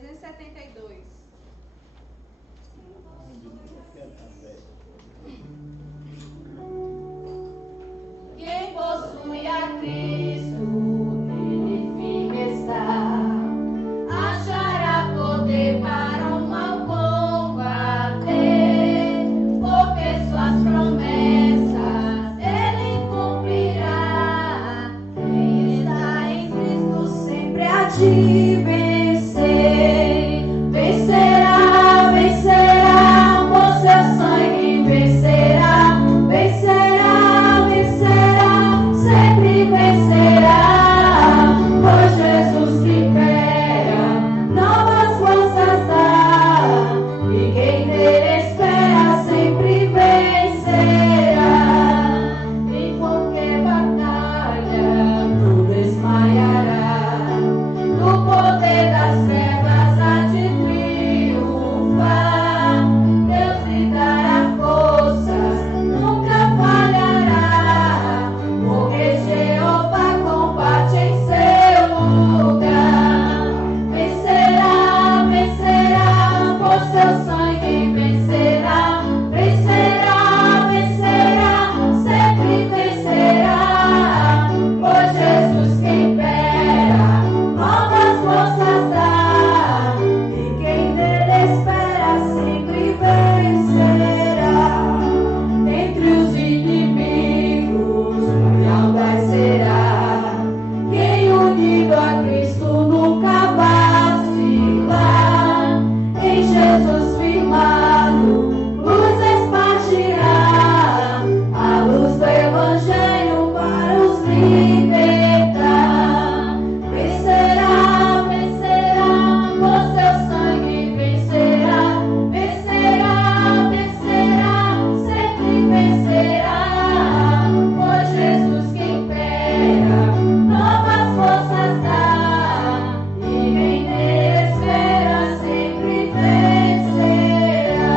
372. Quem possui a Cristo, nele firme está, achará poder para o mal combater, porque suas promessas ele cumprirá. Quem está em Cristo sempre há de vencer, vencerá, vencerá, por seu sangue vencerá, vencerá, vencerá, sempre vencerá, por Jesus que impera, novas forças dá, e quem nele espera sempre vencerá. Em qualquer batalha não desmaiará, no poder das trevas há de triunfar. Deus lhe dará forças, nunca falhará, porque Jeová combate em seu lugar. Vencerá, vencerá, por seu sangue vencerá, vencerá, vencerá, sempre vencerá, por Jesus que impera, novas forças dá, e quem nele espera sempre vencerá. Entre os inimigos, leal vai será, quem unido a Cristo nunca vacilar, em Jesus firmado, luz espargirá, a luz do Evangelho para os libertar. Vencerá, vencerá, por seu sangue vencerá, vencerá, vencerá, sempre vencerá, por Jesus que impera, novas forças dá, e quem nele espera sempre vencerá.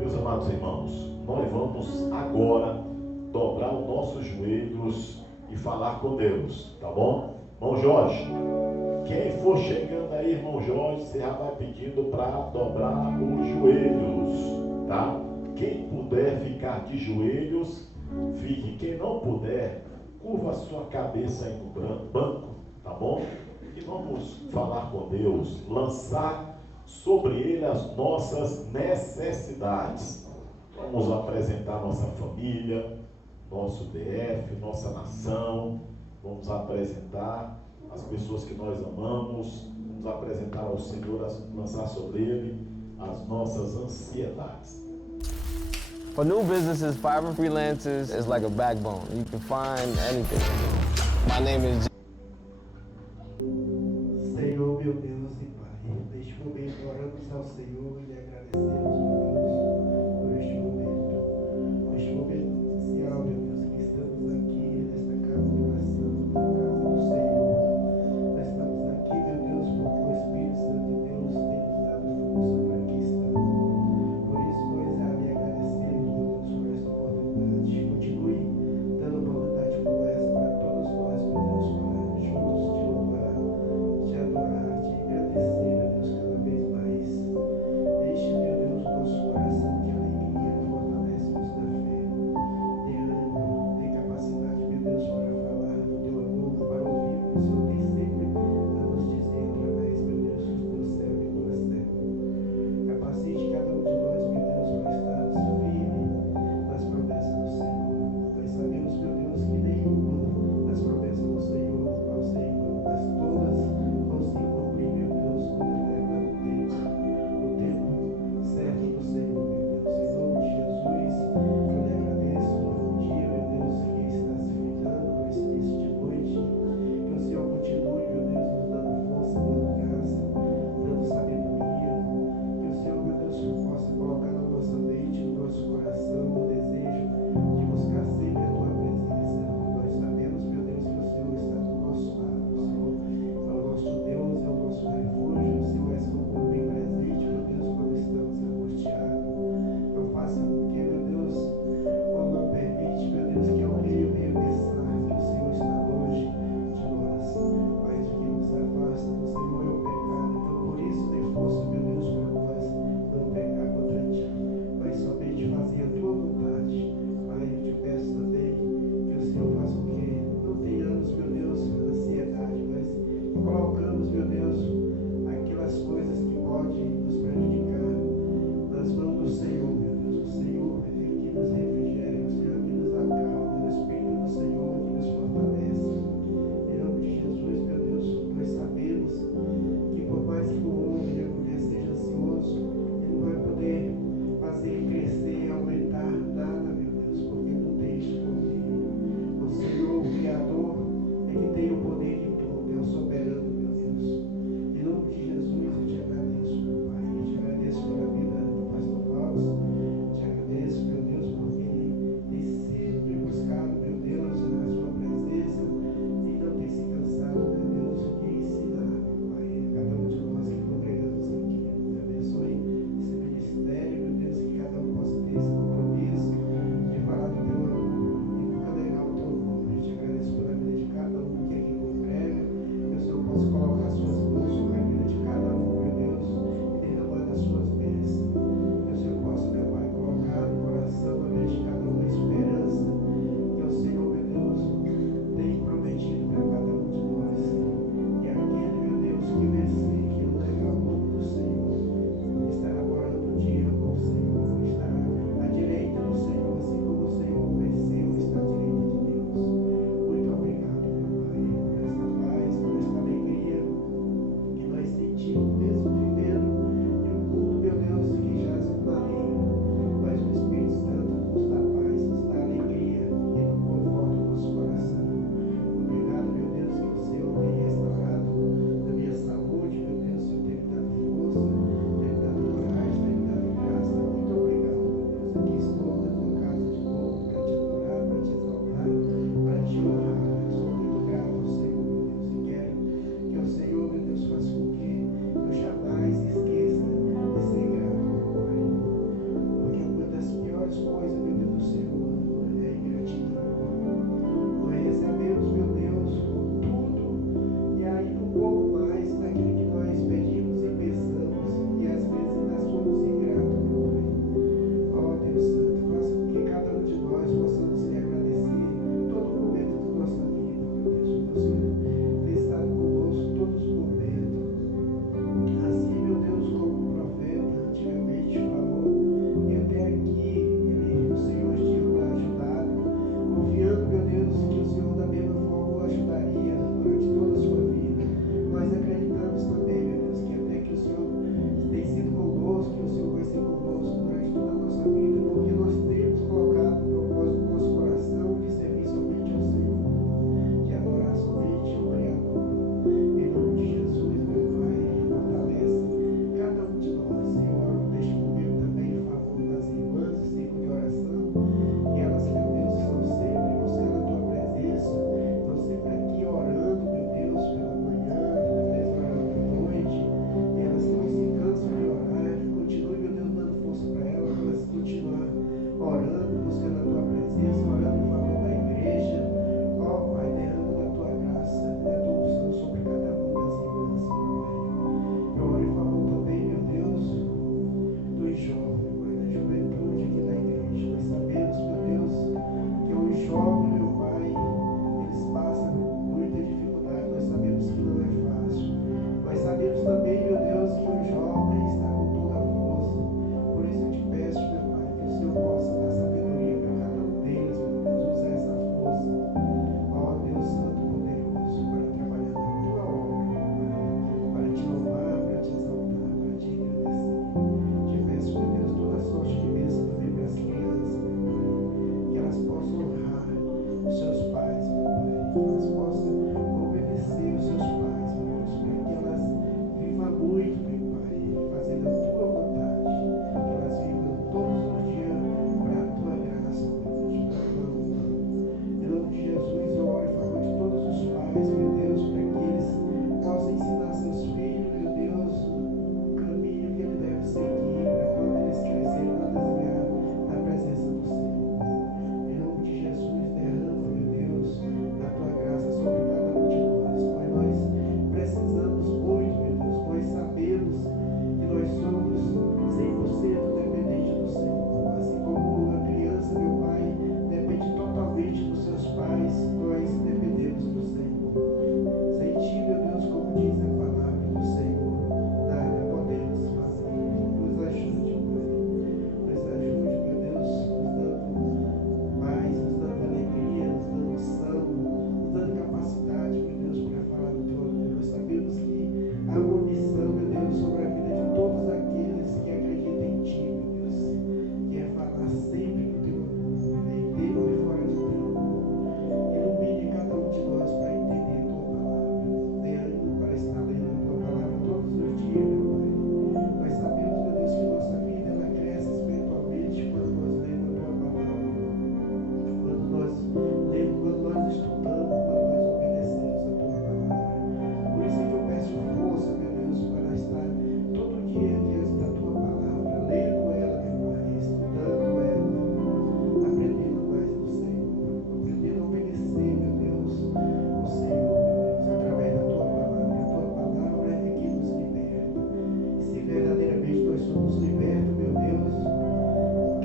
Meus amados irmãos, nós vamos agora dobrar os nossos joelhos e falar com Deus, tá bom? Irmão Jorge, quem for chegando aí, irmão Jorge, você já vai pedindo para dobrar os joelhos, tá? Quem puder ficar de joelhos, fique. Quem não puder, curva a sua cabeça aí no banco, tá bom? E vamos falar com Deus, lançar sobre Ele as nossas necessidades. Vamos apresentar nossa família, nosso DF, nossa nação. Vamos apresentar as pessoas que nós amamos. Vamos apresentar ao Senhor, lançar sobre Ele as nossas ansiedades. For new businesses, Fiverr Freelancers is like a backbone. You can find anything. My name is Senhor, meu Deus e Pai, neste momento oramos ao Senhor e lhe agradecemos, meu Deus, por este momento especial, meu Deus, que estamos aqui nesta casa de oração, na casa do Senhor. Nós estamos aqui, meu Deus, porque o Espírito Santo de Deus tem nos dado força para aqui estarmos. Por isso, nós já lhe agradecemos, meu Deus, por esta oportunidade. Continue dando oportunidade como essa para todos nós, meu Deus, para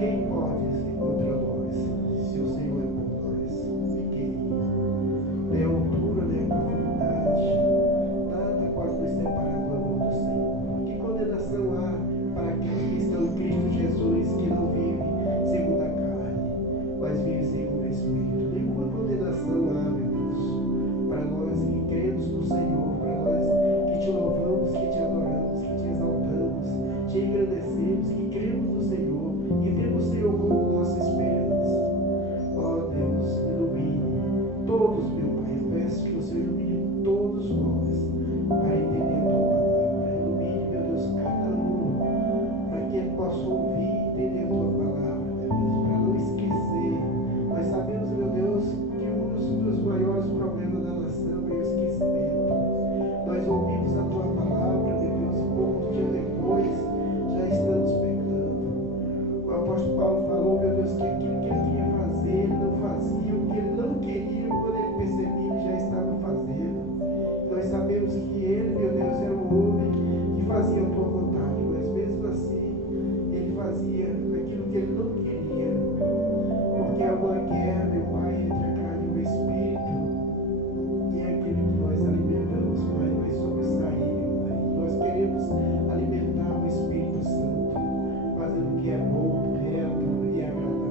quem pode ser contra nós? Se o Senhor é por nós, e quem? Nem a altura, nem a profundidade, nada pode nos separar do amor do Senhor. Que condenação há para aqueles que estão em Cristo Jesus, que não vivem segundo a carne, mas vivem segundo o Espírito? Nenhuma condenação há, meu Deus, para nós que cremos no Senhor, para nós que te louvamos, que te adoramos, que te exaltamos, te engrandecemos, que cremos no Senhor, e temos o Senhor como nossa esperança. Ó Deus, ilumine todos, meu Pai. Eu peço que o Senhor ilumine todos nós para entender a tua palavra. Ilumine, meu Deus, cada um, para que ele possa ouvir e entender a tua palavra, meu Deus, para não esquecer. Nós sabemos, meu Deus, que um dos maiores problemas da nação é o esquecimento. Nós ouvimos a tua palavra, meu Deus, e pouco dia depois já estamos pecando. O apóstolo Paulo falou, meu Deus, que aquilo que ele queria fazer, ele não fazia. O que ele não queria, quando ele percebia, ele já estava fazendo. Nós sabemos que ele, meu Deus, era um homem que fazia a tua vontade, mas mesmo assim, ele fazia aquilo que ele não queria. Porque há uma guerra, meu Pai, entre a carne e o Espírito, e é aquilo que nós alimentamos, Pai, nós somos saídos, Pai. Nós queremos alimentar o Espírito Santo, fazendo o que é bom, reto e agradável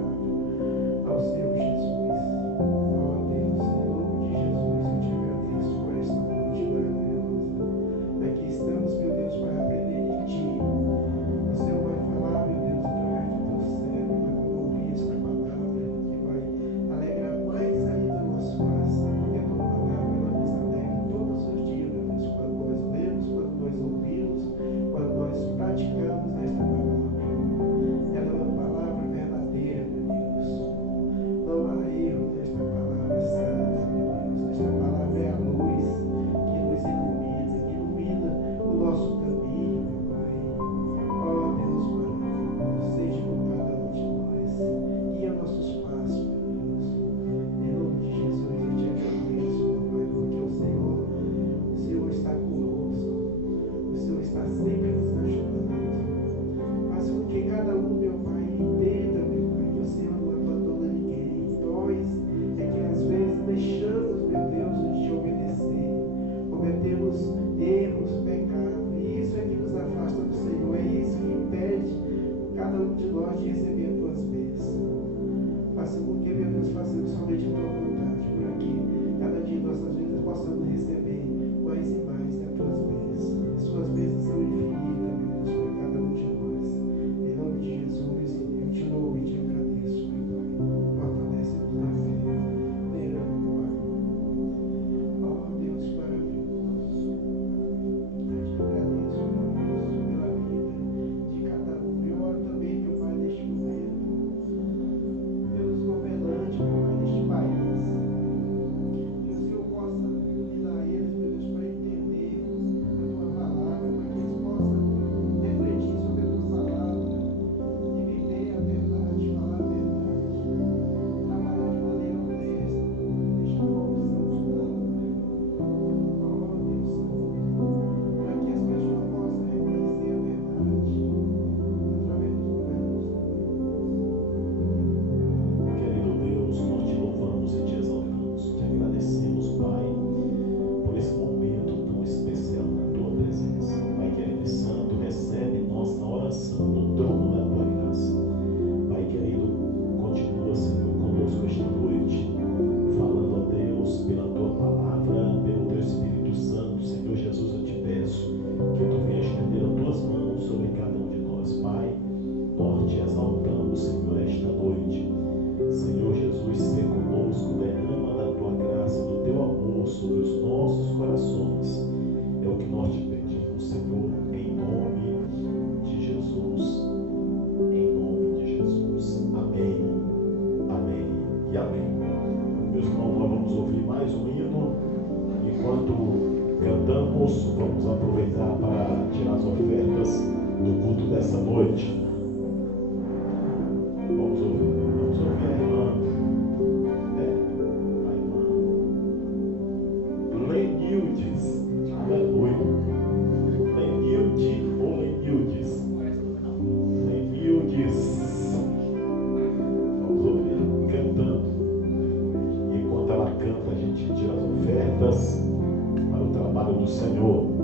ao Senhor Jesus. Ó Deus, em nome de Jesus, eu te agradeço por esta noite maravilhosa. Aqui estamos, meu Deus, para aprender de Ti. O Senhor vai falar, meu Deus, através do Teu servo, nós vamos ouvir esta palavra que vai alegrar mais ainda o nosso coração, porque a Tua palavra ela nos alegra todos os dias, meu Deus, quando nós lemos, quando nós ouvimos, quando nós praticamos esta palavra. Ela é uma palavra verdadeira, meu Deus. Não há erro nesta palavra santa, meu Deus. Esta palavra é a luz que nos ilumina, que ilumina o nosso caminho, meu Pai. Ó Deus maravilhoso, seja com cada um de nós. Guia nossos passos, meu Deus. Em nome de Jesus eu te agradeço, meu Pai, porque o Senhor está conosco. O Senhor está sempre nos ajudando. Faça com que cada um, meu Pai, entenda, meu Pai, que o Senhor não abandona ninguém. Nós é que às vezes deixamos, meu Deus, de te obedecer. Cometemos erros, pecados, e isso é que nos afasta do Senhor. É isso que impede cada um de nós de receber as tuas bênçãos. Faça com que, meu Deus, façamos somente a tua vontade, para que cada dia de nossas vidas possamos receber mais e mais das tuas bênçãos. As suas bênçãos são infinitas, meu Deus, para cada um de nós. Em nome de Jesus, eu te louvo e te agradeço, meu Pai. Fortalece-nos na fé. Pai. Ó Deus maravilhoso. Eu te agradeço, meu Deus, pela vida de cada um. Eu oro também, meu Pai, neste momento, pelos governantes, meu Pai, deste país. Que o Senhor possa iluminar eles, meu Deus, para entender a tua palavra, para que eles possam refletir sobre a tua palavra e viver a verdade, falar a verdade, trabalhar de maneira honesta, deixar a corrupção de lado, ó Deus Santo, para que as pessoas possam reconhecer a verdade através dos governos. Querido Deus, nós te louvamos e te exaltamos, te agradecemos, Pai, por esse momento tão especial na tua presença. Pai querido e santo, recebe nós na oração no trono da tua graça. Pai querido, continua, Senhor, conosco esta noite, falando a Deus pela tua palavra, pelo teu Espírito Santo. Senhor Jesus, eu te peço que tu venha estender as tuas mãos sobre cada um de nós, Pai. Nós te exaltamos, Senhor, esta noite. Senhor Jesus, ser conosco, derrama da tua graça, do teu amor sobre os nossos corações. É o que nós te pedimos, Senhor, em nome de Jesus. Em nome de Jesus. Amém. Amém e amém. Meus irmãos, nós vamos ouvir mais um hino. Enquanto cantamos, vamos aproveitar para tirar as ofertas do culto dessa noite. Vamos ouvir a irmã. A irmã Lenildes. Aleluia. Lenilde ou Lenildes? Lenildes. gente tira as ofertas para o trabalho do Senhor.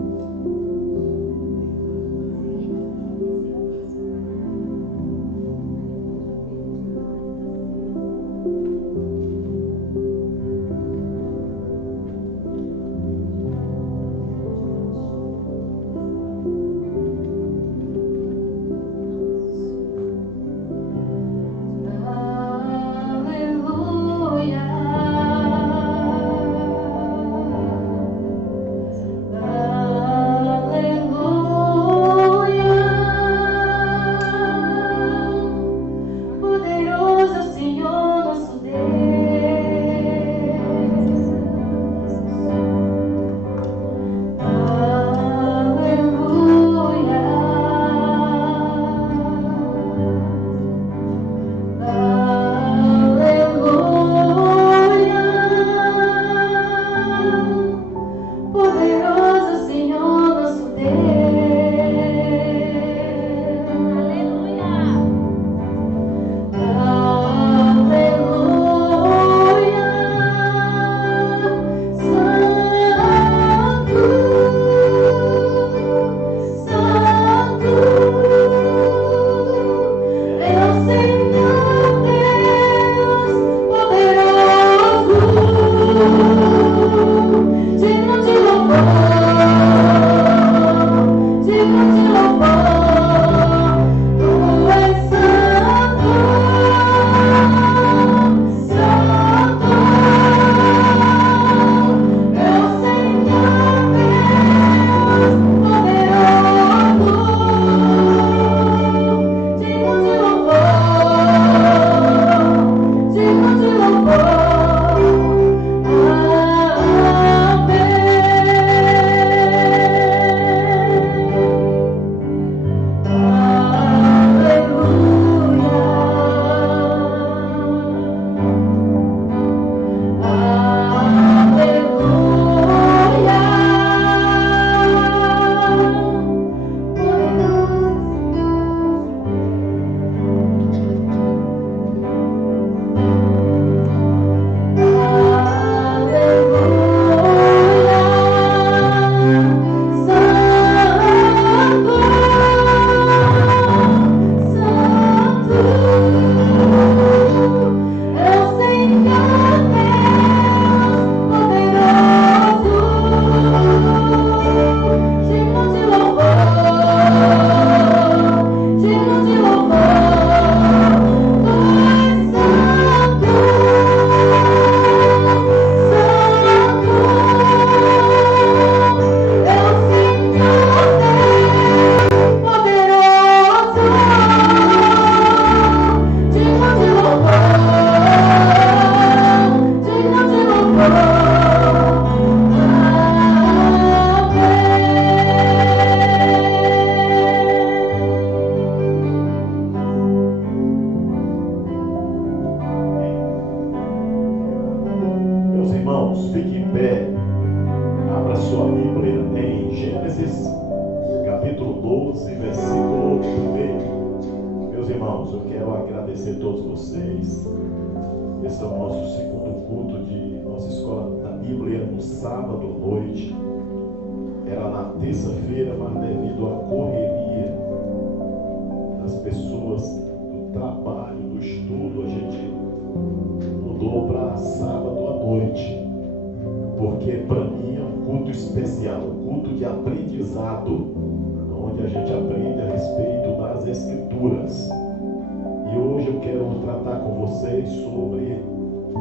Sobre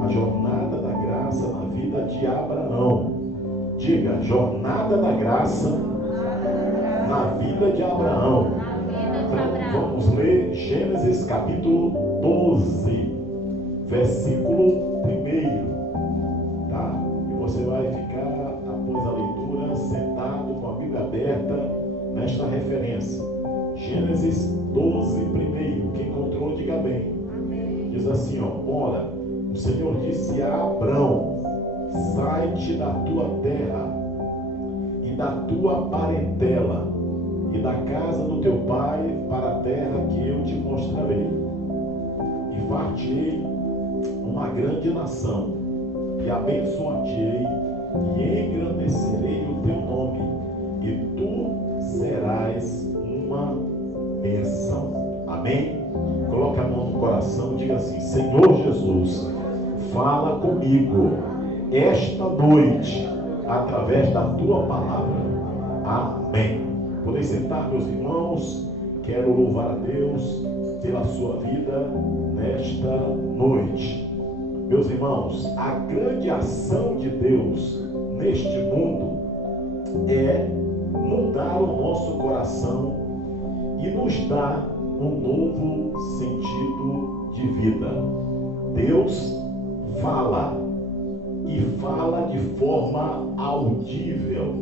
a jornada da graça na vida de Abraão. Diga, jornada da graça na vida de Abraão. Vamos ler Gênesis capítulo 12, versículo 1. Tá? E você vai ficar, após a leitura, sentado com a Bíblia aberta nesta referência. Gênesis 12, 1. Quem encontrou, diga bem. Diz assim, ora, o Senhor disse a Abrão: sai-te da tua terra e da tua parentela e da casa do teu pai para a terra que eu te mostrarei, e far-te-ei uma grande nação, e abençoar-te-ei, e engrandecerei o teu nome, e tu serás uma bênção. Amém? Coloque a mão no coração e diga assim: Senhor Jesus, fala comigo esta noite, através da tua palavra. Amém. Podem sentar, meus irmãos. Quero louvar a Deus pela sua vida nesta noite. Meus irmãos, a grande ação de Deus neste mundo é mudar o nosso coração e nos dar um novo sentido de vida. Deus fala, e fala de forma audível.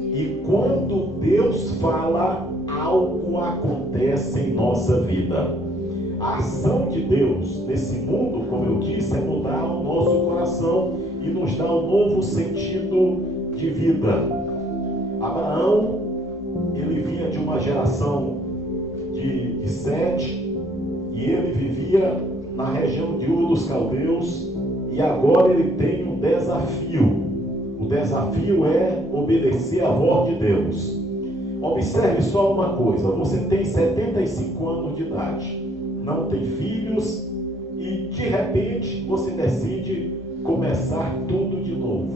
E quando Deus fala, algo acontece em nossa vida. A ação de Deus nesse mundo, como eu disse, é mudar o nosso coração e nos dar um novo sentido de vida. Abraão, ele vinha de uma geração de Sete, e ele vivia na região de Ur dos Caldeus, e agora ele tem um desafio. O desafio é obedecer à voz de Deus. Observe só uma coisa: você tem 75 anos de idade, não tem filhos, e de repente você decide começar tudo de novo.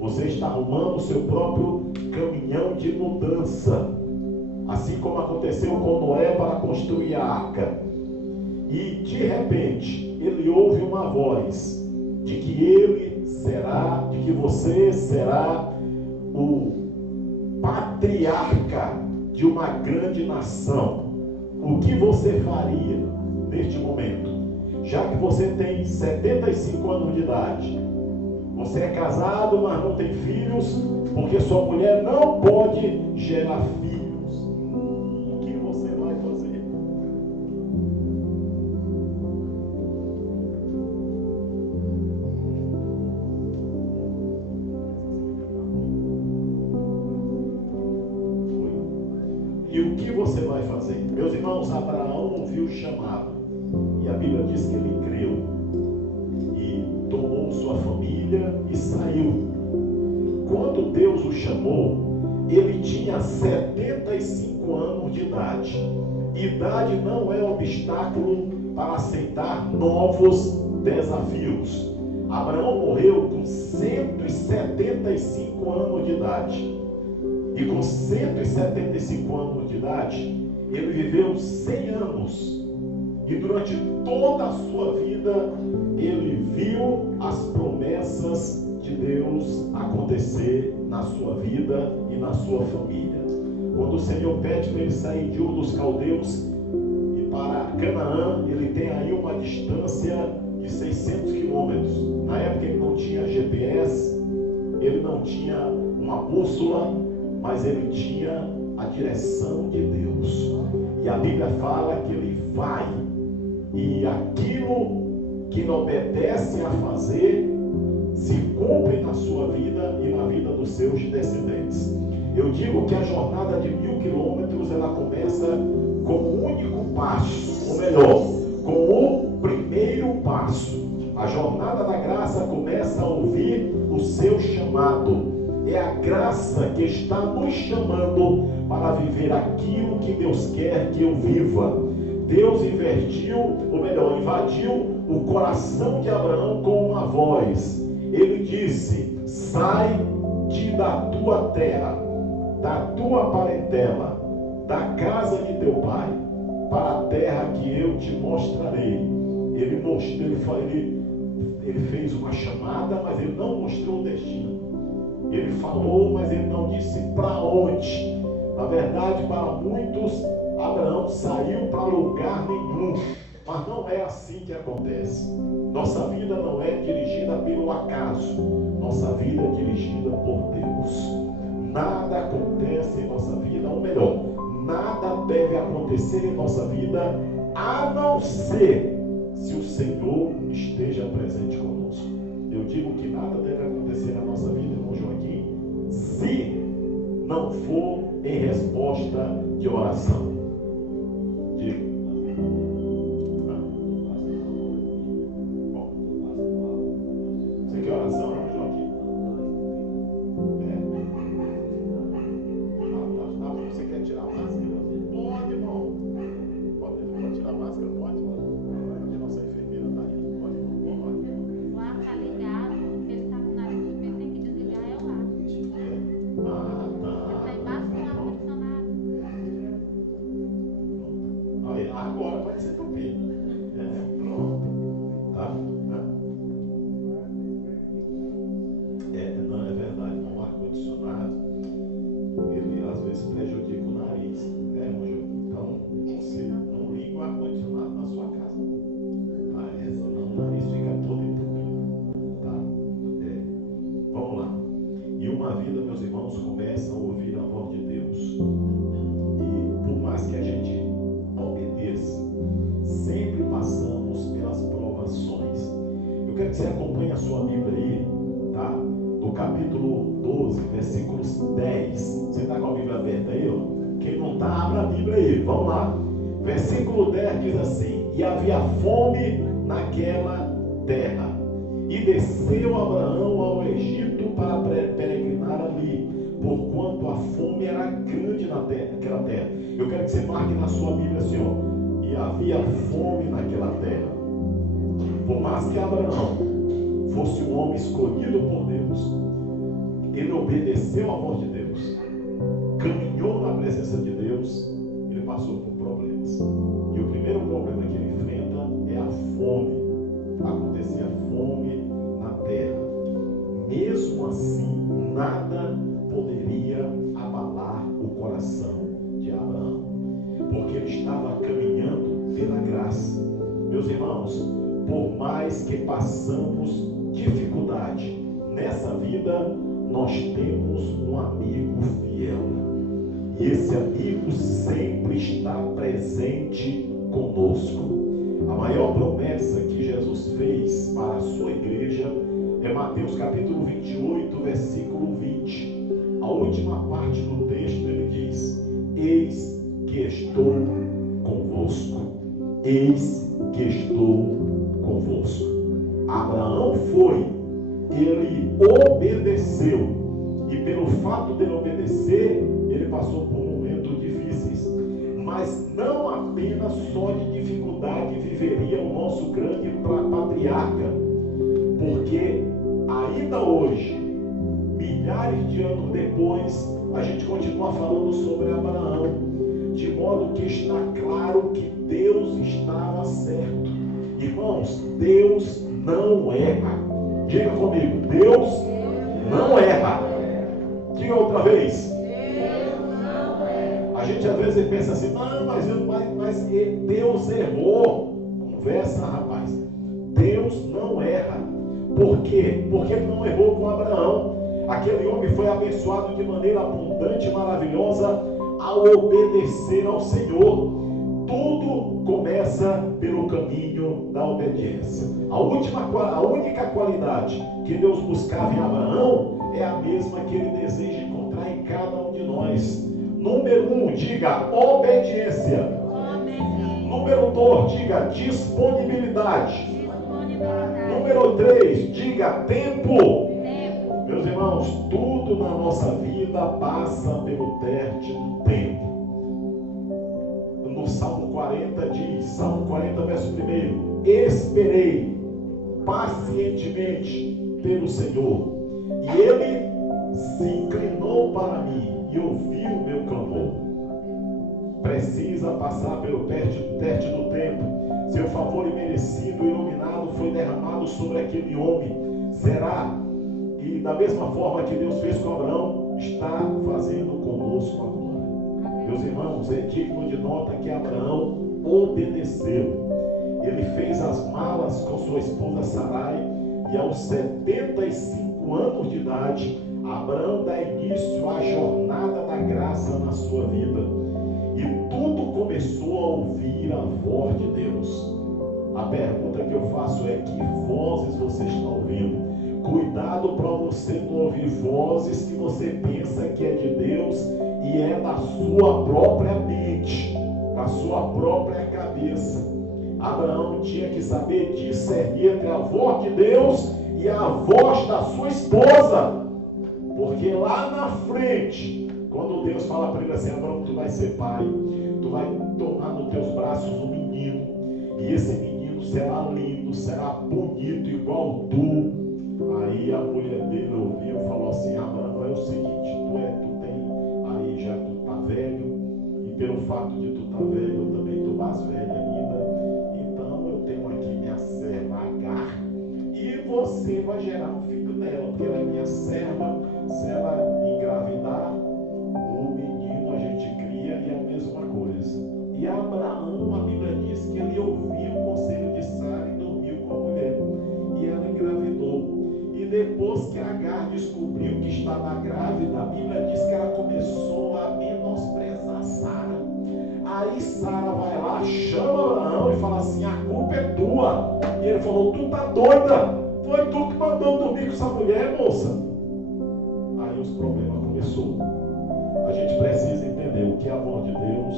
Você está arrumando o seu próprio caminhão de mudança, assim como aconteceu com Noé para construir a arca. E de repente ele ouve uma voz de que você será o patriarca de uma grande nação. O que você faria neste momento? Já que você tem 75 anos de idade, você é casado, mas não tem filhos, porque sua mulher não pode gerar filhos. O que você vai fazer? E o que você vai fazer? Meus irmãos, Abraão ouviu o chamado, e a Bíblia diz que ele creu, e tomou sua família e saiu. Quando Deus o chamou, ele tinha 75 anos de idade. Idade não é obstáculo para aceitar novos desafios. Abraão morreu com 175 anos de idade. E com 175 anos de idade, ele viveu 100 anos. E durante toda a sua vida, ele viu as promessas de Deus acontecer na sua vida e na sua família. Quando o Senhor pede para ele sair de Ur dos Caldeus e para Canaã, ele tem aí uma distância de 600 quilômetros. Na época ele não tinha GPS, ele não tinha uma bússola, mas ele tinha a direção de Deus. E a Bíblia fala que ele vai, e aquilo que ele obedece a fazer se cumpre na sua vida e na vida dos seus descendentes. Eu digo que a jornada de 1000 quilômetros, ela começa com o único passo, ou melhor, com o primeiro passo. A jornada da graça começa a ouvir o seu chamado. É a graça que está nos chamando para viver aquilo que Deus quer que eu viva. Deus invadiu o coração de Abraão com uma voz. Ele disse: sai-te da tua terra, da tua parentela, da casa de teu pai, para a terra que eu te mostrarei. Ele fez uma chamada, mas ele não mostrou o destino. Ele falou, mas ele não disse para onde. Na verdade, para muitos, Abraão saiu para lugar nenhum. Mas não é assim que acontece. Nossa vida não é dirigida pelo acaso. Nossa vida é dirigida por Deus. Nada acontece em nossa vida, ou melhor, nada deve acontecer em nossa vida, a não ser se o Senhor esteja presente conosco. Eu digo que nada deve acontecer na nossa vida, irmão Joaquim, se não for em resposta de oração. Digo. Bom, você quer orar? que você acompanhe a sua Bíblia aí, tá? No capítulo 12, versículos 10. Você está com a Bíblia aberta aí, ó? Quem não está, abra a Bíblia aí. Vamos lá. Versículo 10 diz assim: e havia fome naquela terra, e desceu Abraão ao Egito para peregrinar ali, porquanto a fome era grande naquela terra. Eu quero que você marque na sua Bíblia assim, ó: e havia fome naquela terra. Por mais que Abraão fosse um homem escolhido por Deus, ele obedeceu à voz de Deus, caminhou na presença de Deus, ele passou por problemas. E o primeiro problema que ele enfrenta é a fome. Acontecia fome na terra. Mesmo assim, nada poderia abalar o coração de Abraão, porque ele estava caminhando pela graça. Meus irmãos, por mais que passamos dificuldade nessa vida, nós temos um amigo fiel. E esse amigo sempre está presente conosco. A maior promessa que Jesus fez para a sua igreja é Mateus capítulo 28, versículo 20. A última parte do texto ele diz: eis que estou convosco. Eis que estou convosco. Abraão foi, ele obedeceu, e pelo fato de ele obedecer, ele passou por momentos difíceis, mas não apenas só de dificuldade viveria o nosso grande patriarca, porque ainda hoje, milhares de anos depois, a gente continua falando sobre Abraão, de modo que está claro que Deus estava certo. Irmãos, Deus não erra. Diga comigo: Deus não erra. Diga outra vez: Deus não erra. a gente às vezes pensa assim: não, mas Deus errou. Conversa, rapaz. Deus não erra. Por quê? Porque ele não errou com Abraão. Aquele homem foi abençoado de maneira abundante e maravilhosa ao obedecer ao Senhor. Tudo começa pelo caminho da obediência. A única qualidade que Deus buscava em Abraão é a mesma que ele deseja encontrar em cada um de nós. Número 1, diga obediência. Número 2, diga disponibilidade. Número 3, diga tempo. Meus irmãos, tudo na nossa vida passa pelo teste do tempo. No Salmo 40 diz, Salmo 40, verso 1: esperei pacientemente pelo Senhor, e Ele se inclinou para mim e ouviu o meu clamor. Precisa passar pelo teste do tempo. Seu favor imerecido e iluminado foi derramado sobre aquele homem. Será? E da mesma forma que Deus fez com Abraão, está fazendo conosco agora. Meus irmãos, é digno de nota que Abraão obedeceu. Ele fez as malas com sua esposa Sarai, e aos 75 anos de idade, Abraão dá início à jornada da graça na sua vida. E tudo começou a ouvir a voz de Deus. A pergunta que eu faço é: que vozes você está ouvindo? Cuidado para você não ouvir vozes que você pensa que é de Deus e é da sua própria mente, da sua própria cabeça. Abraão tinha que saber discernir entre a voz de Deus e a voz da sua esposa, porque lá na frente, quando Deus fala para ele assim: Abraão, tu vai ser pai, tu vai tomar nos teus braços um menino, e esse menino será lindo, será bonito igual tu. Aí a mulher dele ouviu e falou assim: Abraão, é o seguinte, tu tem, aí já tu tá velho, e pelo fato de tu tá velho, eu também tô mais velho ainda, então eu tenho aqui minha serva Agar, e você vai gerar um filho dela, porque ela é minha serva. Se ela engravidar, o menino a gente cria, e é a mesma coisa. E Abraão, a Bíblia diz que ele ouviu o conselho de Sara e dormiu com a mulher, e ela engravidou. E depois que Agar descobriu que estava grávida, a Bíblia diz que ela começou a menosprezar Sara. Aí Sara vai lá, chama Abraão e fala assim: a culpa é tua. E ele falou: tu tá doida? Foi tu que mandou dormir com essa mulher, moça. Aí os problemas começaram. A gente precisa entender o que é a voz de Deus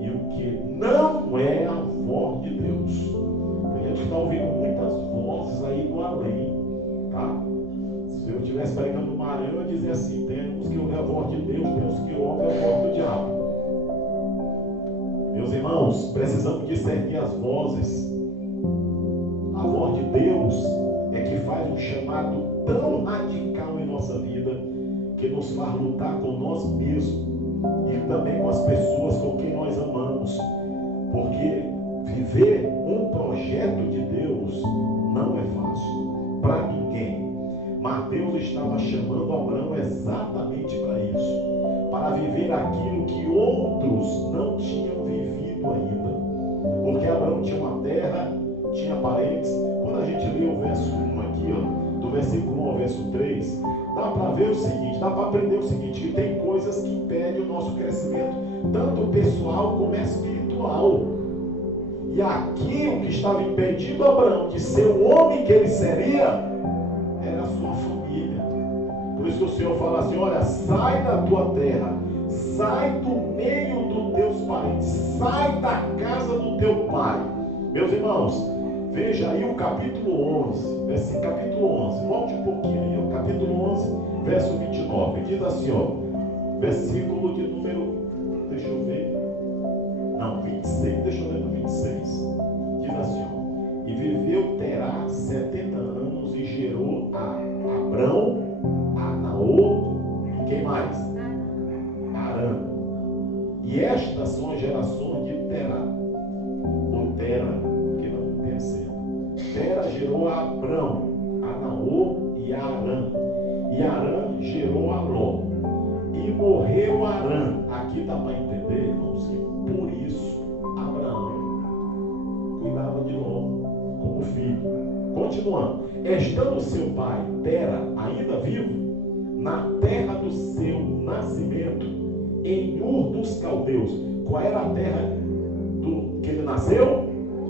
e o que não é a voz de Deus. A gente está ouvindo muitas vozes aí do além, tá? Se eu estivesse pregando no Maranhão, eu ia dizer assim: temos que ouvir a voz de Deus, temos que ouvir a voz do diabo. Meus irmãos, precisamos discernir as vozes. A voz de Deus é que faz um chamado tão radical em nossa vida, que nos faz lutar com nós mesmos e também com as pessoas com quem nós amamos. Porque viver um projeto de Deus não é fácil para ninguém. Mas Deus estava chamando Abraão exatamente para isso, para viver aquilo que outros não tinham vivido ainda. Porque Abraão tinha uma terra, tinha parentes. Quando a gente lê o verso 1 aqui, ó, do versículo 1 ao verso 3, dá para ver o seguinte, dá para aprender o seguinte, que tem coisas que impedem o nosso crescimento, tanto pessoal como espiritual. E aqui o que estava impedindo Abraão de ser o homem que ele seria, era a sua família. Por isso que o Senhor fala assim: olha, sai da tua terra, sai do meio dos teus parentes, sai da casa do teu pai. Meus irmãos, veja aí o capítulo 11, capítulo 11, volte um pouquinho aí, ó, capítulo 11, verso 29, diz assim, ó, versículo de número, deixa eu ver, não, 26, deixa eu ler no 26, diz assim, ó, e viveu Terá 70 anos e gerou a Abrão, a Naor, e quem mais? Arã. E estas são as gerações de Terá, ou Tera, que não tem acento. Tera gerou a Abrão, a Naor e a Arã. E Arã gerou a Ló. E morreu Arã. Aqui dá para entender, irmãos, que por isso Abraão cuidava de Ló como filho. Continuando. Estando seu pai, Tera, ainda vivo, na terra do seu nascimento, em Ur dos Caldeus. Qual era a terra que ele nasceu?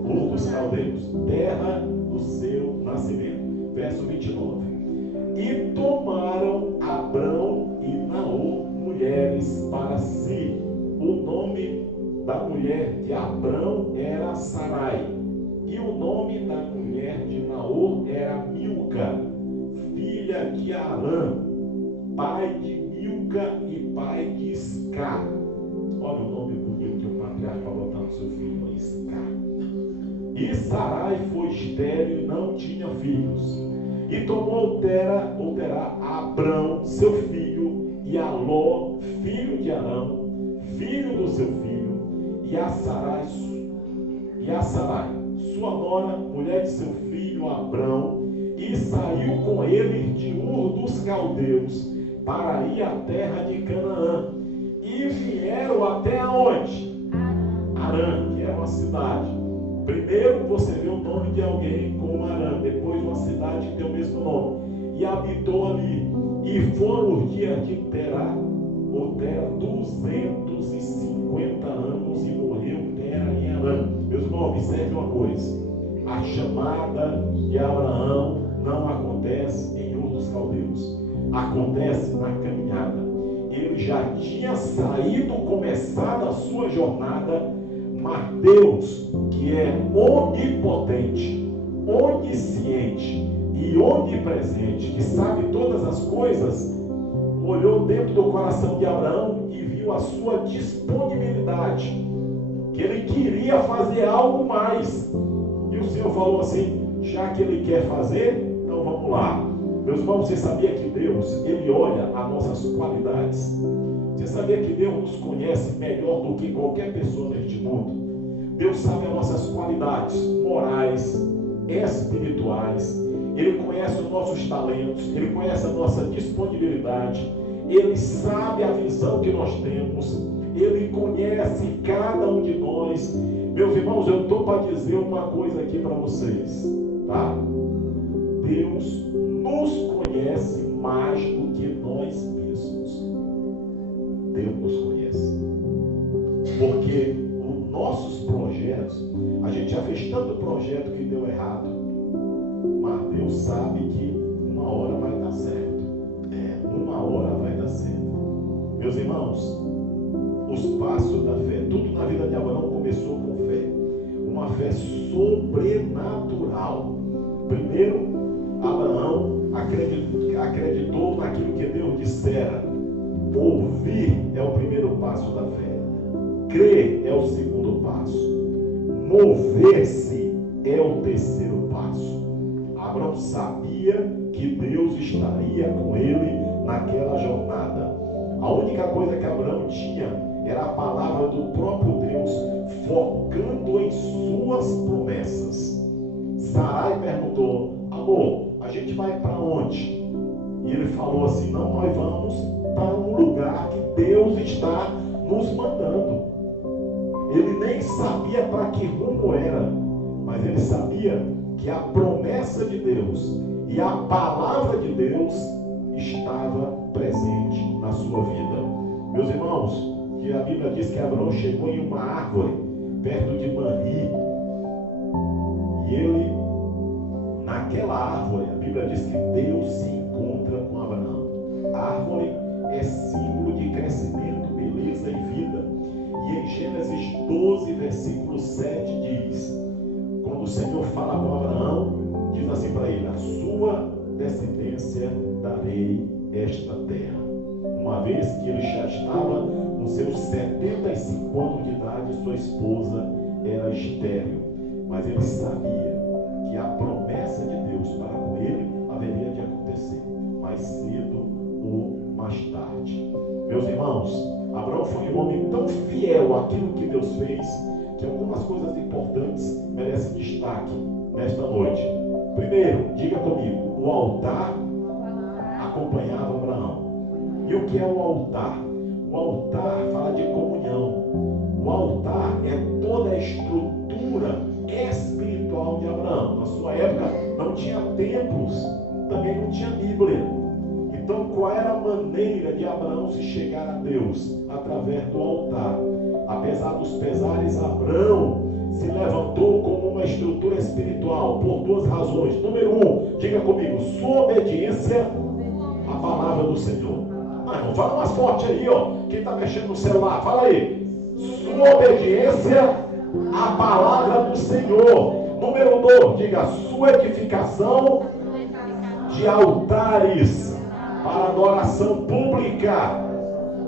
Ur dos Caldeus. Terra do seu nascimento. Verso 29. E tomaram Abrão e Naor mulheres para si. O nome da mulher de Abrão era Sarai. E o nome da mulher de Naor era Milca, filha de Arã, pai de Milca e pai de Isca. Olha o nome bonito que o patriarca vai botar no seu filho, Isca. E Sarai foi estéril e não tinha filhos. E tomou Terá Abrão, seu filho, e a Ló, filho de Arão, filho do seu filho, e a Sarai, sua nora, mulher de seu filho Abrão, e saiu com ele de Ur dos Caldeus para ir à terra de Canaã. E vieram até onde? Arã, que era uma cidade. Primeiro você vê o nome de alguém como Arã, depois uma cidade que tem o mesmo nome. E habitou ali. E foram os dias de Terá, 250 anos, e morreu Terá em Arã. Meus irmãos, observe uma coisa: a chamada de Abraão não acontece em Ur dos Caldeus, acontece na caminhada. Ele já tinha saído, começado a sua jornada, mas Deus, que é onipotente, onisciente e onipresente, que sabe todas as coisas, olhou dentro do coração de Abraão e viu a sua disponibilidade, que ele queria fazer algo mais. E o Senhor falou assim: já que ele quer fazer, então vamos lá. Meus irmãos, você sabia que Deus, ele olha as nossas qualidades? Você sabia que Deus nos conhece melhor do que qualquer pessoa neste mundo? Deus sabe as nossas qualidades morais, espirituais. Ele conhece os nossos talentos, ele conhece a nossa disponibilidade, ele sabe a visão que nós temos, ele conhece cada um de nós. Meus irmãos, eu estou para dizer uma coisa aqui para vocês, tá? Deus nos conhece mais do que nós mesmos. Deus nos conhece. Porque os nossos projetos, a gente já fez tanto projeto que deu errado, mas Deus sabe que uma hora vai dar certo. Uma hora vai dar certo. Meus irmãos, os passos da fé, tudo na vida de Abraão começou com fé. Uma fé sobrenatural. Primeiro, Abraão acreditou naquilo que Deus dissera. Ouvir é o primeiro passo da fé. Crer é o segundo passo. Mover-se é o terceiro passo. Abraão sabia que Deus estaria com ele naquela jornada. A única coisa que Abraão tinha era a palavra do próprio Deus, focando em suas promessas. Sarai perguntou: amor, a gente vai para onde? E ele falou assim: não, nós vamos para um lugar que Deus está nos mandando. Ele nem sabia para que rumo era, mas ele sabia que a promessa de Deus e a palavra de Deus estava presente na sua vida. Meus irmãos, que a Bíblia diz que Abraão chegou em uma árvore perto de Manri, e ele, naquela árvore, a Bíblia diz que Deus se encontra com Abraão. A árvore é símbolo de crescimento, beleza e vida. E em Gênesis 12, versículo 7 diz, quando o Senhor fala com Abraão, diz assim para ele: a sua descendência darei esta terra. Uma vez que ele já estava com seus 75 anos de idade, sua esposa era estéril, mas ele sabia que a promessa de Deus para com ele haveria de acontecer, mais cedo ou mais tarde. Meus irmãos, Abraão foi um homem tão fiel àquilo que Deus fez, que algumas coisas importantes merecem destaque nesta noite. Primeiro, diga comigo, o altar acompanhava Abraão. E o que é o altar? O altar fala de comunhão. O altar é toda a estrutura espiritual de Abraão. Na sua época não tinha templos, também não tinha Bíblia. Então qual era a maneira de Abraão se chegar a Deus? Através do altar. Apesar dos pesares, Abraão se levantou como uma estrutura espiritual por duas razões. Número 1, diga comigo, sua obediência à palavra do Senhor. Não fala mais forte aí, ó. Quem está mexendo no celular, fala aí. Sua obediência à palavra do Senhor. Número 2, diga, sua edificação de altares para adoração pública.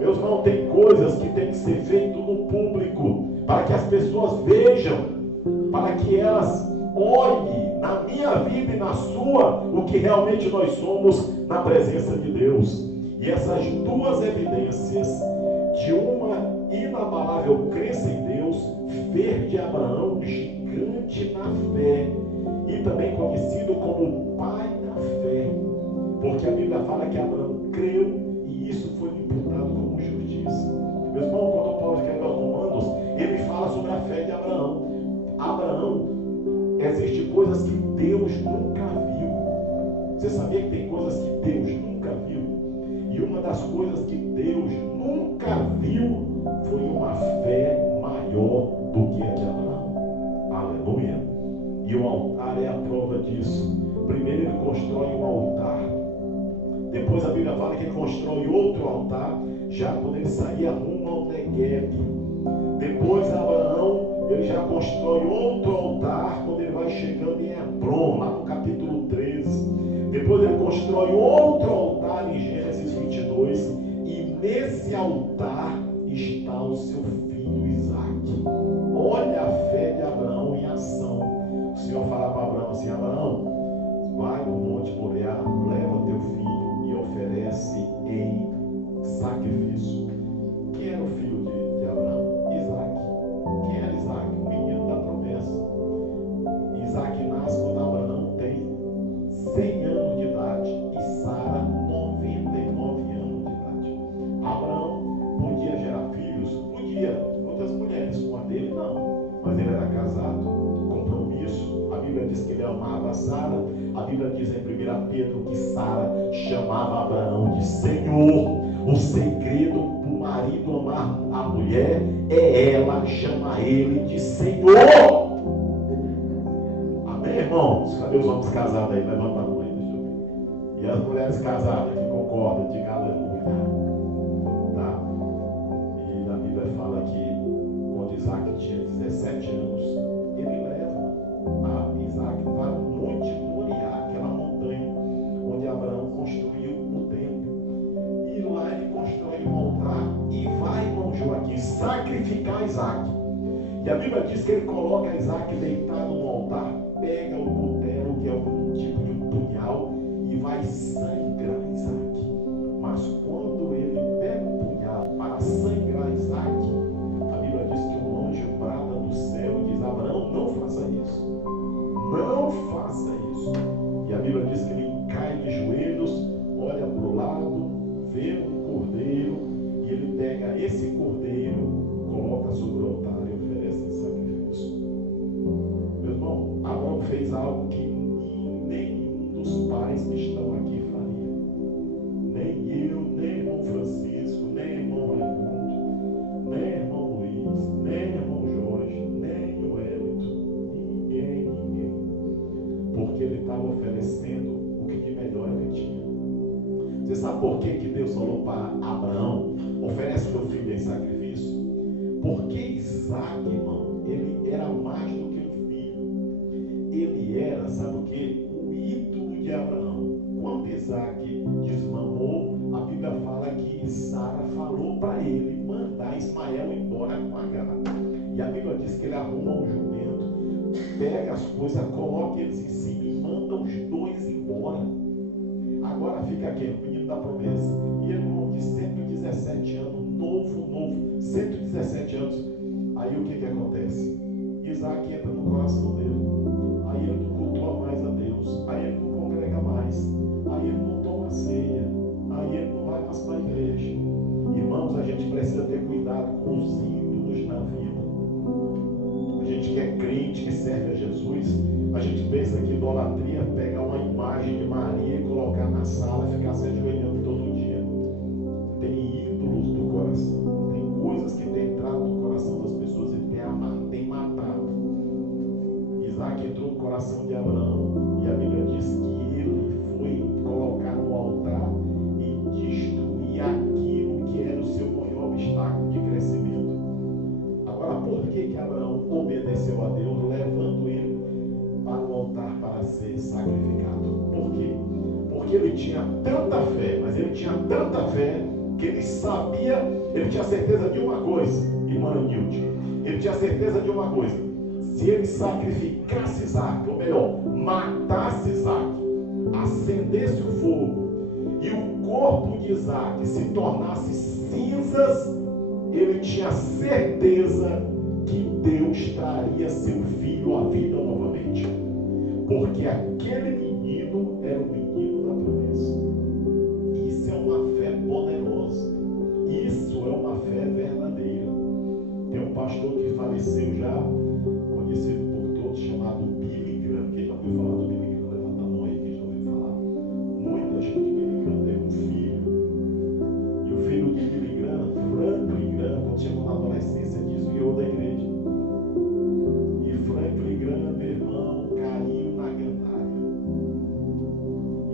Meus irmãos, tem coisas que tem que ser feito no público, para que as pessoas vejam, para que elas olhem na minha vida e na sua, o que realmente nós somos na presença de Deus. E essas duas evidências de uma inabalável crença em Deus fez de Abraão gigante na fé e também conhecido como pai da fé, porque a Bíblia fala que Abraão creu e isso foi imputado como justiça. Meus irmãos, quando Paulo escreve aos Romanos, ele fala sobre a fé de Abraão. Abraão, existem coisas que Deus nunca viu. Você sabia que tem coisas que Deus nunca viu? E uma das coisas que Deus nunca viu foi uma fé maior do que a de Abraão. Aleluia. E o altar é a prova disso. Primeiro ele constrói um altar. Depois a Bíblia fala que ele constrói outro altar, já quando ele saía rumo ao Negueb. Depois Abraão, ele já constrói outro altar quando ele vai chegando em Hebron, lá no capítulo 13. Depois ele constrói outro altar em Gênesis 22. E nesse altar está o seu filho Isaque. Olha a fé de Abraão em ação. O Senhor fala para Abraão assim: Abraão, vai no Monte Moriá, leva teu filho e oferece em sacrifício. Quem era o filho de Abraão? Isaque. Quem era Isaque? O menino da promessa. Isaque nasce quando Abraão tem 100 anos de idade e Sara 99 anos de idade. Abraão podia gerar filhos? Podia. Outras mulheres, com a dele não. Mas ele era casado, compromisso. A Bíblia diz que ele amava Sara. A Bíblia diz em 1 Pedro que Sara chamava Abraão de Senhor. O segredo para o marido amar a mulher é ela chamar ele de Senhor. Amém? Amém, irmãos? Cadê os homens casados aí? Levanta a mão aí, deixa eu ver. E as mulheres casadas que concordam, diga aleluia. Tá? E a Bíblia fala que quando Isaac tinha 17 anos, ele leva a Isaac para o Monte Moriá, aquela montanha onde Abraão construiu o templo. E lá ele constrói um altar e vai, irmão Joaquim, sacrificar Isaac. E a Bíblia diz que ele coloca Isaac deitado no altar, pega o cutelo, que é um tipo de um punhal, e vai sangrar Isaac. Mas quando ele pega o punhal para sangrar Isaac, a Bíblia diz que um anjo brada do céu e diz: Abraão, não faça isso. Não faça isso. E a Bíblia diz que ele cai de joelhos, olha para o lado, vê um cordeiro, e ele pega esse cordeiro, coloca sobre o altar e oferece em sacrifício. Meu irmão, Abraão fez algo que nenhum dos pais que estão aqui faria. Nem eu, nem irmão Francisco, nem irmão Raimundo, nem irmão Luiz, nem irmão Jorge, nem o Hélito. Ninguém. Porque ele estava oferecendo o que de melhor ele tinha. Você sabe por que Deus falou para Abraão: oferece o teu filho em sacrifício? Porque Isaac, irmão, ele era mais do que um filho. Ele era, sabe o que? O ídolo de Abraão. Quando Isaac desmamou, a Bíblia fala que Sara falou para ele mandar Ismael embora com Agar. E a Bíblia diz que ele arruma um jumento, pega as coisas, coloca eles em cima e manda os dois embora. Agora fica aqui, o menino da promessa. E ele, irmão, de 117 anos, novo, 117 anos. Aí o que acontece? Isaac entra no coração dele. Aí ele não cultua mais a Deus. Aí ele não congrega mais. Aí ele não toma ceia. Aí ele não vai mais para a igreja. Irmãos, a gente precisa ter cuidado com os ídolos na vida. A gente que é crente, que serve a Jesus, a gente pensa que idolatria é pegar uma imagem de Maria e colocar na sala e ficar se ajoelhando todo dia. Tem ídolos do coração. Tem coisas que tem entrado no coração das pessoas e tem matado. Isaac entrou no coração de Abraão e a Bíblia diz que ele foi colocar no altar e destruir aquilo que era o seu maior obstáculo de crescimento. Agora, por que Abraão obedeceu a Deus, levando ele para o altar para ser sacrificado? Por quê? Porque ele tinha tanta fé, mas ele tinha tanta fé que ele sabia, ele tinha certeza de uma coisa, irmã Nilde, ele tinha certeza de uma coisa: se ele sacrificasse Isaac, ou melhor, matasse Isaac, acendesse o fogo e o corpo de Isaac se tornasse cinzas, ele tinha certeza que Deus traria seu filho à vida novamente, porque aquele menino era o menino da promessa. Isso é uma fé poderosa, isso é uma fé verdadeira. Tem um pastor que faleceu já, conhecido por todos, chamado Billy Graham. Quem já ouviu falar do Billy Graham? Levanta a mão aí, quem já ouviu falar? Muita gente. Billy Graham teve um filho, e o filho de Billy Graham, Franklin Graham, quando chegou na adolescência, desviou da igreja. E Franklin Graham, meu irmão, caiu na gandaia.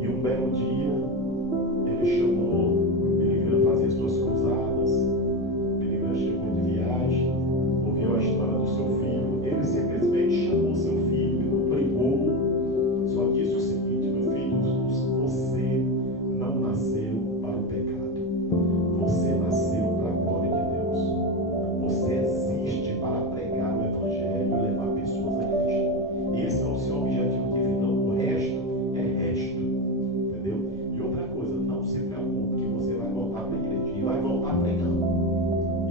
E um belo dia, ele chamou Billy Graham, fazia suas cruzadas. Billy Graham chegou de viagem, ouviu a história do seu filho. Ele simplesmente chamou seu filho, brigou, só disse o seguinte: meu filho, você não nasceu para o pecado, você nasceu para a glória de Deus. Você existe para pregar o Evangelho e levar pessoas a Cristo. Esse é o seu objetivo de vida. O resto é resto. Entendeu? E outra coisa, não se preocupe que você vai voltar para a igreja e vai voltar pregando.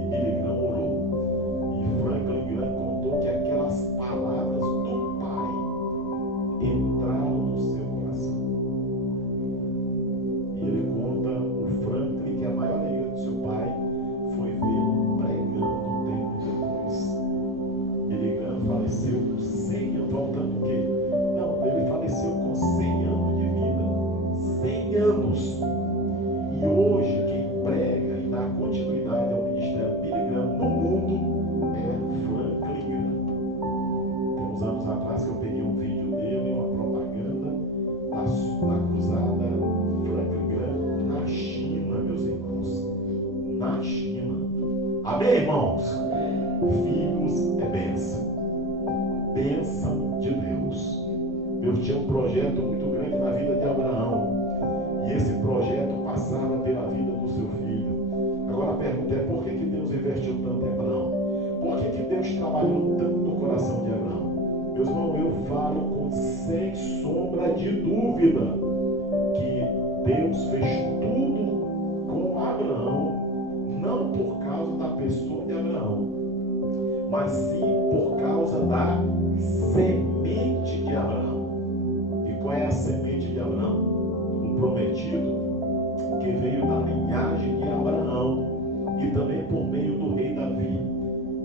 E Billy Graham orou. E Franklin Graham contou que aquelas palavras do Pai entraram no seu coração. E ele conta, o Franklin, que a maior alegria do seu pai foi vê-lo pregando tempo depois. Billy Graham faleceu com 100 anos, voltando o quê? Não, ele faleceu com 100 anos de vida. 100 anos. E hoje quem prega e dá continuidade ao ministério Billy Graham no mundo é Franklin Graham. Tem uns anos atrás que eu peguei um vídeo dele, Deus tinha um projeto muito grande na vida de Abraão. E esse projeto passava pela vida do seu filho. Agora a pergunta é: por que Deus investiu tanto em Abraão? Por que Deus trabalhou tanto no coração de Abraão? Meus irmãos, eu falo com sem sombra de dúvida que Deus fez tudo com Abraão, não por causa da pessoa de Abraão, mas sim por causa da semente de Abraão. E qual é a semente de Abraão? O prometido, que veio da linhagem de Abraão e também por meio do rei Davi,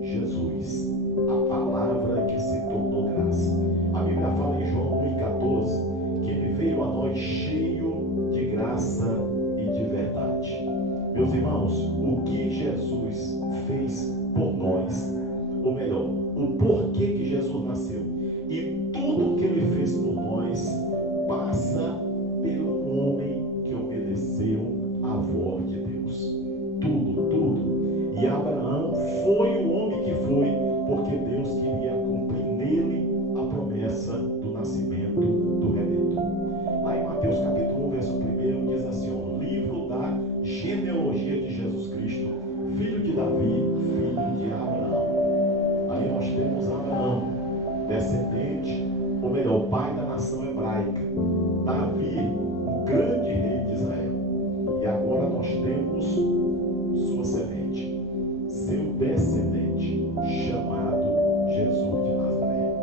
Jesus, a palavra que se tornou graça. A Bíblia fala em João 1,14 que ele veio a nós cheio de graça e de verdade. Meus irmãos, o que Jesus fez por nós, ou melhor, o porquê que Jesus nasceu e tudo que ele fez por nós passa pelo homem que obedeceu à voz de Deus. Tudo. E Abraão foi o homem que foi porque Deus queria cumprir nele a promessa do nascimento do Redentor. Lá em Mateus capítulo 1, verso 1 diz assim: o livro da genealogia de Jesus Cristo, filho de Davi, filho de Abraão. Aí nós temos Abraão, descendente, ou melhor, o pai da nação hebraica. Davi, o grande rei de Israel. E agora nós temos sua semente, seu descendente, chamado Jesus de Nazaré.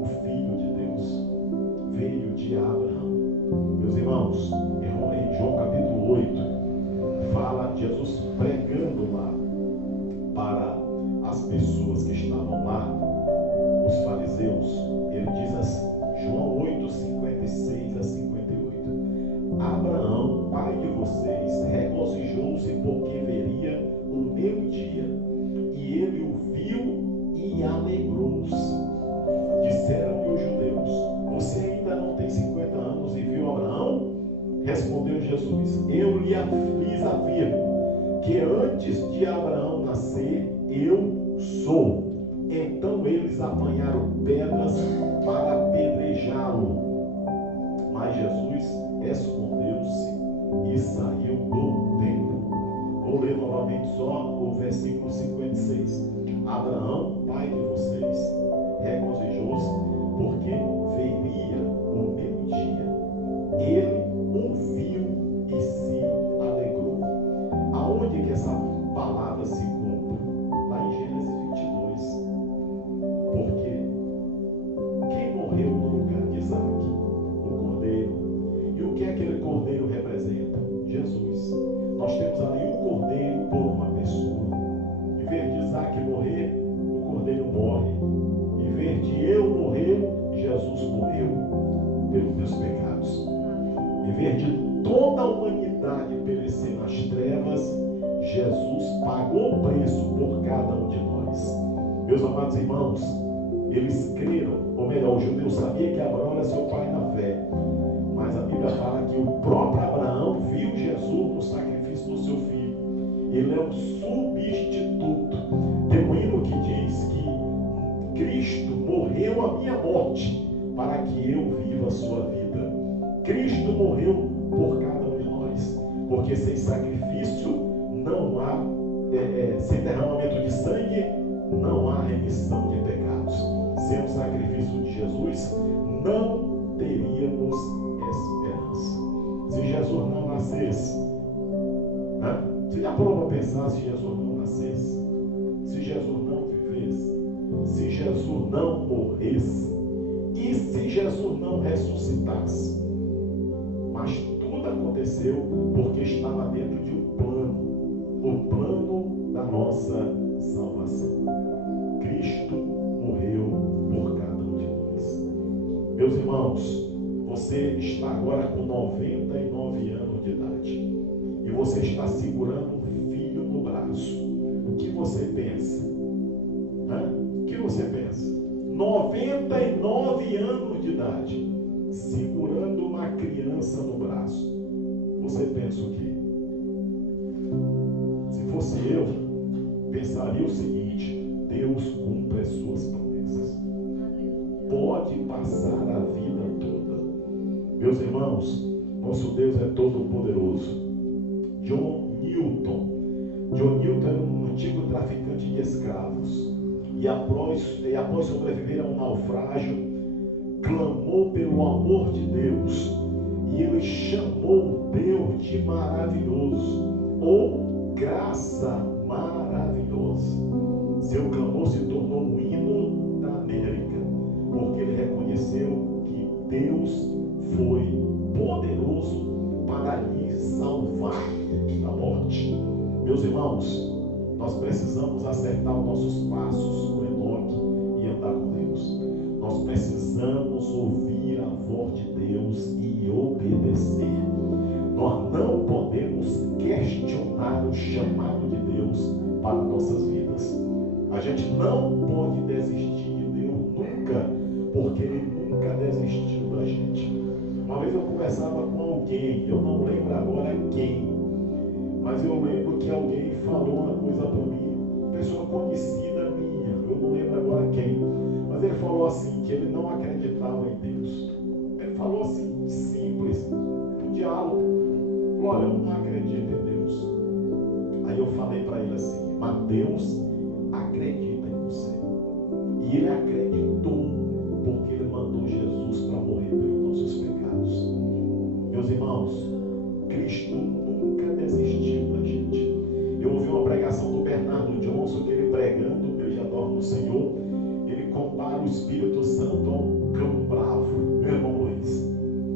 O Filho de Deus veio de Abraão. Meus irmãos, em João capítulo 8, fala Jesus pregando lá para as pessoas que estavam lá, os fariseus. Ele diz assim, João 8, 56 a 58. Abraão, pai de vocês, regozijou-se porque veria o meu dia, e ele o viu e alegrou-se. Disseram-lhe os judeus: você ainda não tem 50 anos e viu Abraão? Respondeu Jesus: eu lhe afirmo que antes de Abraão nascer, eu sou. Então eles apanharam pedras para apedrejá-lo. Mas Jesus escondeu-se e saiu do templo. Vou ler novamente só o versículo 56. Abraão, pai de vocês, regozijou-se porque veria o meu dia. Ele o viu e se alegrou. Aonde que essa palavra se cumpre? Lá em Gênesis 22. Porque quem morreu no lugar de Isaac? O cordeiro. E o que aquele cordeiro representa? Jesus. Nós temos ali um cordeiro por uma pessoa. Em vez de Isaac morrer, o cordeiro morre. Em vez de eu morrer, Jesus morreu pelos meus pecados. Em vez de toda a humanidade perecer nas trevas, Jesus pagou o preço por cada um de nós. Meus amados irmãos, eles creram, ou melhor, o judeu sabia que Abraão era seu pai na fé, mas a Bíblia fala que o próprio Abraão viu Jesus no sacrifício do seu filho. Ele é um substituto. Tem um hino que diz que Cristo morreu a minha morte para que eu viva a sua vida. Cristo morreu por cada um de nós, porque sem sacrifício não há, sem derramamento de sangue não há remissão de pecados. Sem o sacrifício de Jesus não teríamos esperança. Se Jesus não nascesse, né? Você já parou para pensar se Jesus não nascesse? Se Jesus não vivesse? Se Jesus não morresse? E se Jesus não ressuscitasse? Mas tudo aconteceu porque estava dentro de um plano, o plano da nossa salvação. Cristo morreu por cada um de nós. Meus irmãos, você está agora com 99 anos de idade e você está segurando um filho no braço. O que você pensa? O que você pensa? 99 anos de idade, segurando uma criança no braço. Você pensa o quê? Se fosse eu, pensaria o seguinte: Deus cumpre as suas promessas. Pode passar a vida Meus irmãos, nosso Deus é todo poderoso. John Newton era um antigo traficante de escravos e após sobreviver a um naufrágio, clamou pelo amor de Deus e ele chamou Deus de maravilhoso ou graça maravilhosa. Seu clamor se tornou um hino da América, porque ele reconheceu que Deus foi poderoso para lhe salvar da morte. Meus irmãos, nós precisamos acertar os nossos passos com Enoque e andar com Deus. Nós precisamos ouvir a voz de Deus e obedecer. Nós não podemos questionar o chamado de Deus para nossas vidas. A gente não pode desistir de Deus nunca, porque Ele nunca desistiu da gente. Uma vez eu conversava com alguém, eu não lembro agora quem, mas eu lembro que alguém falou uma coisa para mim, pessoa conhecida minha, eu não lembro agora quem, mas ele falou assim, que ele não acreditava em Deus. Ele falou assim, simples, um diálogo. Olha, eu não acredito em Deus. Aí eu falei para ele assim, mas Deus acredita em você. E ele acreditou, porque ele mandou Jesus para morrer pelos nossos pecados. Meus irmãos, Cristo nunca desistiu da gente. Eu ouvi uma pregação do Bernardo Johnson, que ele pregando, eu já dormo no Senhor, ele compara o Espírito Santo a um cão bravo. Meu irmão Luiz,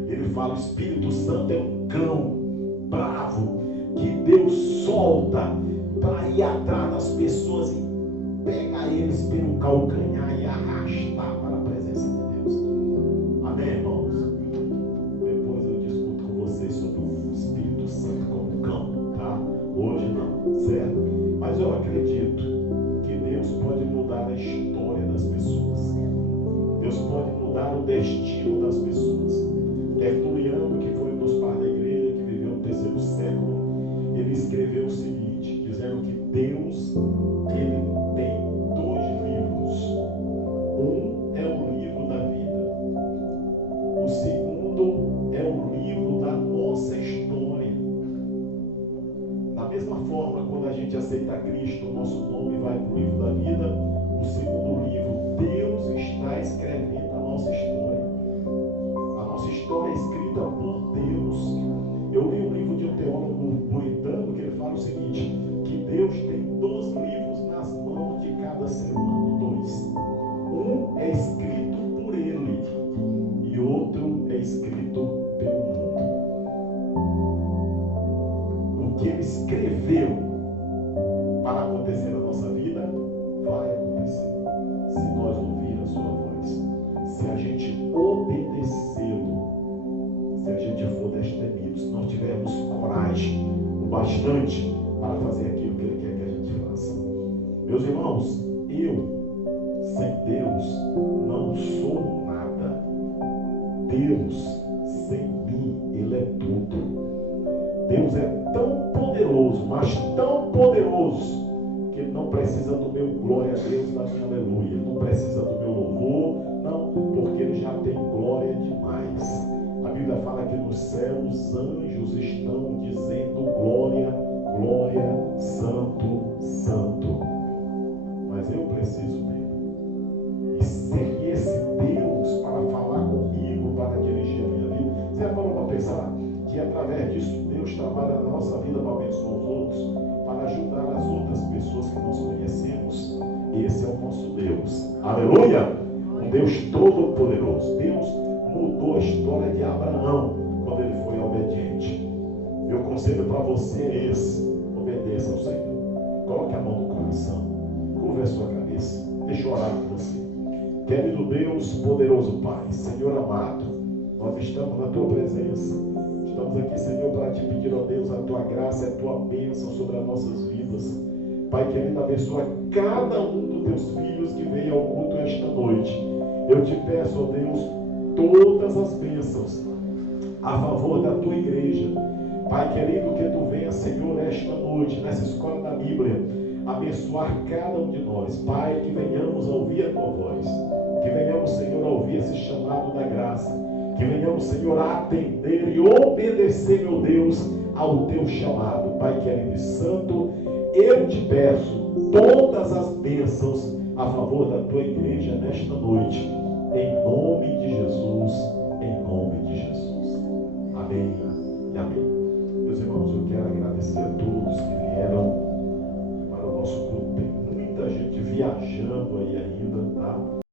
ele fala, o Espírito Santo é um cão bravo, que Deus solta para ir atrás das pessoas e pegar eles pelo calcanhar e arrastar para a presença de Deus. Amém, irmãos? Depois eu discuto com vocês sobre o Espírito Santo como cão, tá? Hoje não, certo? Mas eu acredito que Deus pode mudar a história das pessoas. Deus pode mudar o destino das pessoas. Tertuliano, que foi um dos pais da igreja, que viveu no 3º século, ele escreveu o seguinte, dizendo que Deus, ele tem 2 livros. Um é o livro da vida. O segundo é o livro da nossa história. Da mesma forma, quando a gente aceita Cristo, o nosso nome vai para o livro da vida. O segundo livro, Deus está escrevendo a nossa história. A nossa história é escrita por Deus. Eu li um livro de um teólogo puritano que ele fala o seguinte, que Deus tem 2 livros nas mãos de cada ser humano, 2. Um é escrito por ele e outro é escrito pelo mundo. O que ele escreveu para acontecer na nossa vida, vai acontecer. Se nós ouvir a sua voz, se a gente obedecê-lo, se a gente for destemido, se nós tivermos coragem o bastante para fazer aquilo que Ele quer que a gente faça. Meus irmãos, eu, sem Deus, não sou nada. Deus, sem mim, Ele é tudo. Deus é tão poderoso, mas tão poderoso, que Ele não precisa do meu glória a Deus, da minha aleluia. Ele não precisa do meu louvor, não, porque Ele já tem glória demais. A Bíblia fala que no céu os anjos estão dizendo glória, glória, santo, santo. Mas eu preciso dele. E sem esse Deus para falar comigo, para dirigir a minha vida, você já parou para pensar que através disso Deus trabalha na nossa vida para abençoar os outros, para ajudar as outras pessoas que nós conhecemos? Esse é o nosso Deus. Aleluia! Um Deus todo poderoso. Deus mudou a história de Abraão quando ele foi obediente. Meu conselho para você é esse: obedeça ao Senhor. Coloque a mão no coração, curva a sua cabeça, deixa eu orar por você. Querido Deus, poderoso Pai, Senhor amado, nós estamos na tua presença. Estamos aqui, Senhor, para te pedir, ó Deus, a tua graça e a tua bênção sobre as nossas vidas. Pai querido, abençoa cada um dos teus filhos que veio ao culto esta noite. Eu te peço, ó Deus, todas as bênçãos a favor da tua igreja. Pai querido, que tu venha, Senhor, esta noite, nessa escola da Bíblia, abençoar cada um de nós. Pai, que venhamos a ouvir a tua voz, que venhamos, Senhor, a ouvir esse chamado da graça, Que venhamos, Senhor, a atender e obedecer, meu Deus, ao teu chamado. Pai querido e santo, eu te peço todas as bênçãos a favor da tua igreja nesta noite.